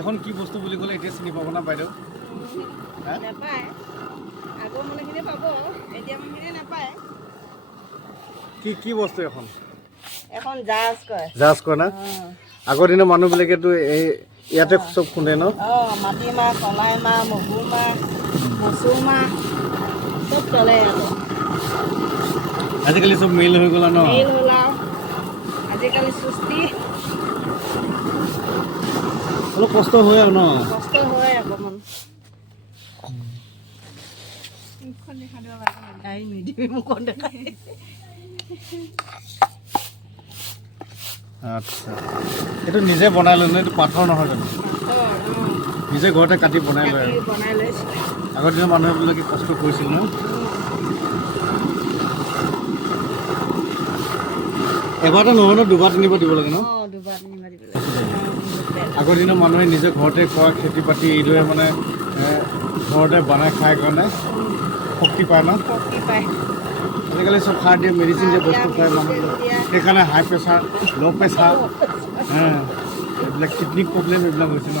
এখন কি বস্তু বুলি ক'লে এতিয়া চিনি পাব না বাইদেউ? নাপায় আগৰ মানুহখিনি পাব এতিয়া মানুহখিনি নাপায় কি বস্তু এখন? এখন জাহাজ কয় জাহাজ কয় না? আগৰ দিনৰ মানুহবিলাকেতো এই ইয়াতে চব খুন্দে ন? মাটিমাহ কলাই মাহ মগুৰ মাহ মচুৰ মাহ চব চলে ইয়াতে আজিকালি চব মিল হৈ গ'ল ন? মিল হ'ল আৰু আজিকালি চুস্তি অলপ কষ্ট হয় আৰু ন? কষ্ট হয় অকণমান আচ্ছা এইটো নিজে বনাই লয় ন? এইটো পাথৰ নহয় জানো? নিজে ঘৰতে কাটি বনাই লয় আৰু বনাই লৈছে আগৰ দিনৰ মানুহবিলাকে কষ্ট কৰিছিল ন? এবাৰতে নহয় ন? দুবাৰ তিনিবাৰ দিব লাগে ন? দুবাৰ তিনিবাৰ দিব লাগে আগৰ দিনৰ মানুহে নিজে ঘৰতে কৰা খেতি বাতি এইদৰে মানে ঘৰতে বনাই খাই কাৰণে শক্তি পায় ন? শক্তি পায় আজিকালি চব সাৰ দিয়ে মেডিচিন দিয়ে বস্তু খায় মানুহবিলাক সেইকাৰণে হাই প্ৰেছাৰ ল' প্ৰেছাৰ এইবিলাক কিডনী প্ৰব্লেম এইবিলাক হৈছে ন?